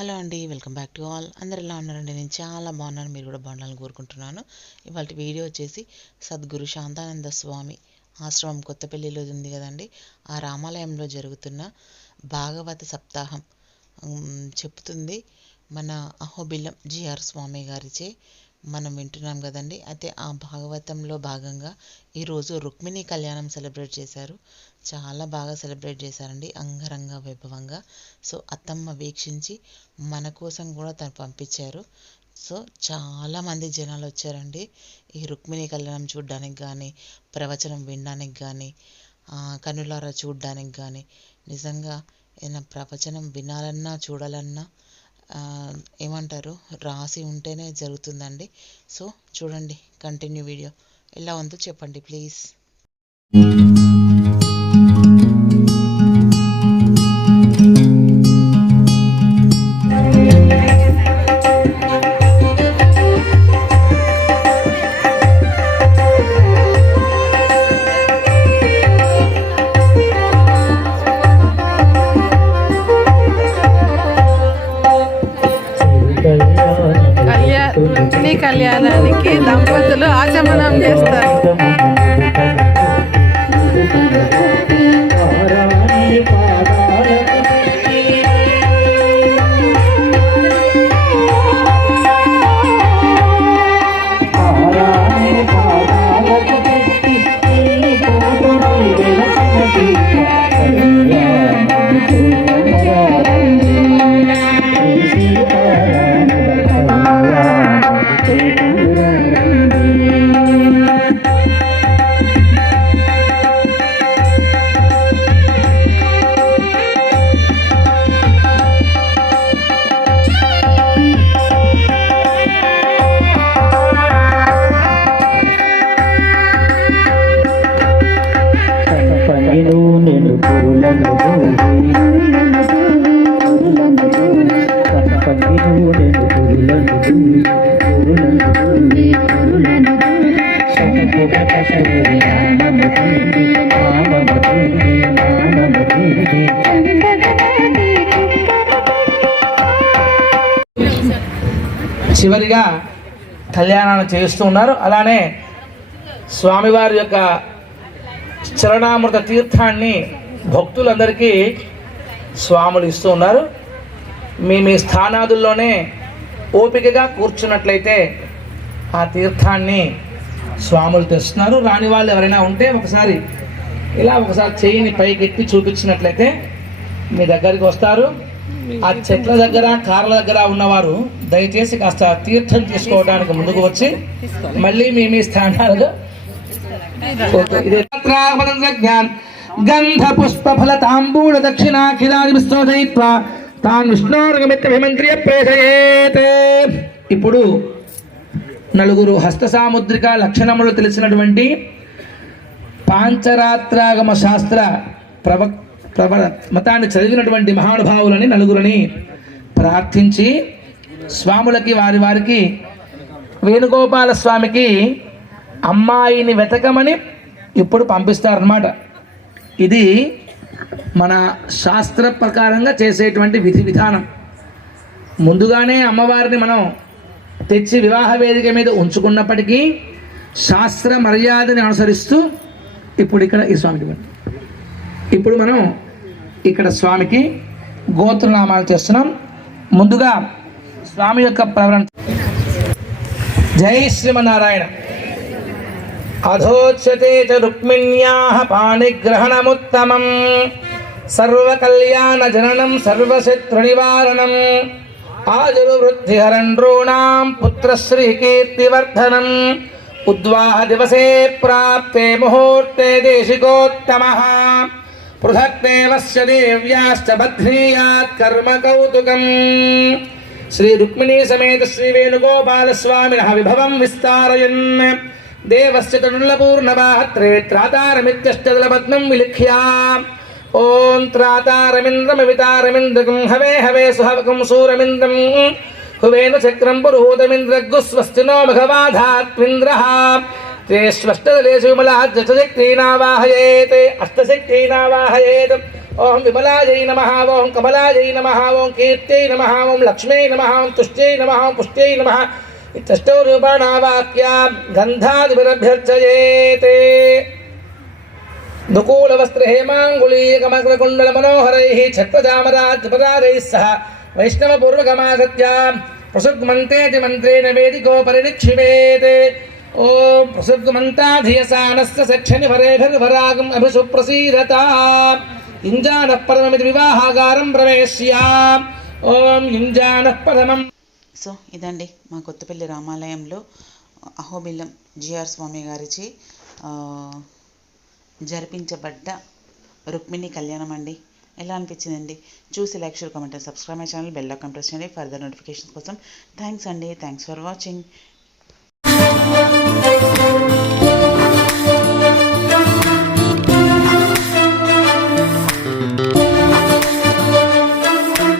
Hello అండి, welcome back to all. అందరు ఎలా ఉన్నారండి? నేను చాలా బాగున్నాను, మీరు కూడా బాగుండాలని కోరుకుంటున్నాను. ఇవాళ వీడియో వచ్చేసి సద్గురు శాంతానంద స్వామి ఆశ్రమం కొత్తపల్లిలో ఉంది కదండి, ఆ రామాలయంలో జరుగుతున్న భాగవత సప్తాహం చెప్తుంది మన అహోబిలం జిఆర్ స్వామి గారిచే మనం వింటున్నాం కదండి. అయితే ఆ భాగవతంలో భాగంగా ఈరోజు రుక్మిణి కళ్యాణం సెలబ్రేట్ చేశారు. చాలా బాగా సెలబ్రేట్ చేశారండి, అంగరంగ వైభవంగా. సో అత్తమ్మ వీక్షించి మన కోసం కూడా తను పంపించారు. సో చాలామంది జనాలు వచ్చారండి ఈ రుక్మిణి కళ్యాణం చూడడానికి కానీ, ప్రవచనం వినడానికి కానీ, కనులారా చూడడానికి కానీ. నిజంగా ఏదైనా ప్రవచనం వినాలన్నా చూడాలన్నా ఏమంటారు, రాసి ఉంటేనే జరుగుతుందండి. సో చూడండి, కంటిన్యూ వీడియో ఎలా ఉందో చెప్పండి ప్లీజ్. రుక్మిణి కళ్యాణానికి దంపతులు ఆచమనం చేస్తారు. చివరిగా కళ్యాణాన్ని చేస్తూ ఉన్నారు. అలానే స్వామివారి యొక్క చరణామృత తీర్థాన్ని భక్తులందరికీ స్వాములు ఇస్తూ ఉన్నారు. మీ స్థానాదుల్లోనే ఓపికగా కూర్చున్నట్లయితే ఆ తీర్థాన్ని స్వాములు తెస్తున్నారు. రాని వాళ్ళు ఎవరైనా ఉంటే ఒకసారి చెయ్యిని పైకెత్తి చూపించినట్లయితే మీ దగ్గరికి వస్తారు. ఆ చెట్ల దగ్గర, కార్ల దగ్గర ఉన్నవారు దయచేసి కాస్త తీర్థం తీసుకోవడానికి ముందుకు వచ్చి మళ్ళీ మీ స్థానాలుగా గంధ పుష్ప ఫల తాంబూల దక్షిణాఖిలాదిస్తోదయిత్వా తాన్ విష్ణోర్గమిత్రభిమంత్రియ ప్రేషయేత్. ఇప్పుడు నలుగురు హస్త సాముద్రిక లక్షణములు తెలిసినటువంటి పాంచరాత్రాగమ శాస్త్ర మతాన్ని చదివినటువంటి మహానుభావులని నలుగురిని ప్రార్థించి స్వాములకి వారికి వేణుగోపాల స్వామికి అమ్మాయిని వెతకమని ఇప్పుడు పంపిస్తారన్నమాట. ఇది మన శాస్త్ర ప్రకారంగా చేసేటువంటి విధి విధానం. ముందుగానే అమ్మవారిని మనం తెచ్చి వివాహ వేదిక మీద ఉంచుకున్నప్పటికీ శాస్త్ర మర్యాదని అనుసరిస్తూ ఇప్పుడు మనం ఇక్కడ స్వామికి గోత్రనామాలు చేస్తున్నాం. ముందుగా స్వామి యొక్క ప్రవరణ. జై శ్రీమన్నారాయణ. అధోచ్యతే చ రుక్మిణ్యాః పాణిగ్రహణముత్తమం సర్వకల్యాణ జననం సర్వశత్రు నివారణం ఆయుర్వృద్ధిహరం నృణాం పుత్రశ్రీ కీర్తివర్ధనం ఉద్వాహ దివసే ప్రాప్తే ముహూర్తే దేశికోత్తమః పృథక్దేవస్య దేవ్యాశ్చ బధ్నీయాత్ కర్మ కౌతుకం. శ్రీ రుక్మిణీ సమేత శ్రీ వేణుగోపాల స్వామినః విభవం విస్తారయన్ దేవస్య తనులపూర్ణవాహత్రే త్రాతారమిత్యష్టదలపద్మం విలిఖ్యా ఓం త్రాతారమింద్రమవితారమింద్రకం హవే హవే సుహవకం సూరమింద్రం హువేను చక్రం పురుహూతమింద్రగ్గు స్వస్తినో మఘవాధాత్మింద్రః ते स्वष्टदलेषु विमलाज्जशक्तीनावाहयेत् अष्टशक्तीनावाहयेत् ఓం విమలాయై నమః ఓం కమలాయై నమః ఓం కీర్త్యై నమః ఓం లక్ష్మ్యై నమః ఓం తుష్ట్యై నమః ఓం పుష్ట్యై నమః ఇత్యష్టౌ రూపాణా వాక్యా గంధాదిభిరభ్యర్చయేత్ దుకూలవస్త్ర హేమాంగుళీకమగ్రకుండల మనోహరైః ఛత్రచామరాజ్యపదారైः సహ వైష్ణవపూర్వకమాగత్యా ప్రసుగ్మంతేతి మంత్రేణ వేదికోపరి నిక్షిపేత్ ఓం ప్రసుగ్మంతాధియసానస్య సక్షనివరేభిర్వరాగం అభిసుప్రసీదత ఇంజానః పరమమితి వివాహాగారం ప్రవేశ్య ఓం ఇంజానః పరమం. సో ఇదండి మా కొత్తపల్లి రామాలయంలో అహోబిలం జిఆర్ స్వామి గారిచి జరిపించబడ్డ రుక్మిణి కళ్యాణం అండి. ఎలా అనిపించిందండి? చూసి like share comment subscribe my channel, bell icon press చేయండి ఫర్దర్ నోటిఫికేషన్స్ కోసం. థ్యాంక్స్ అండి. Thanks for watching.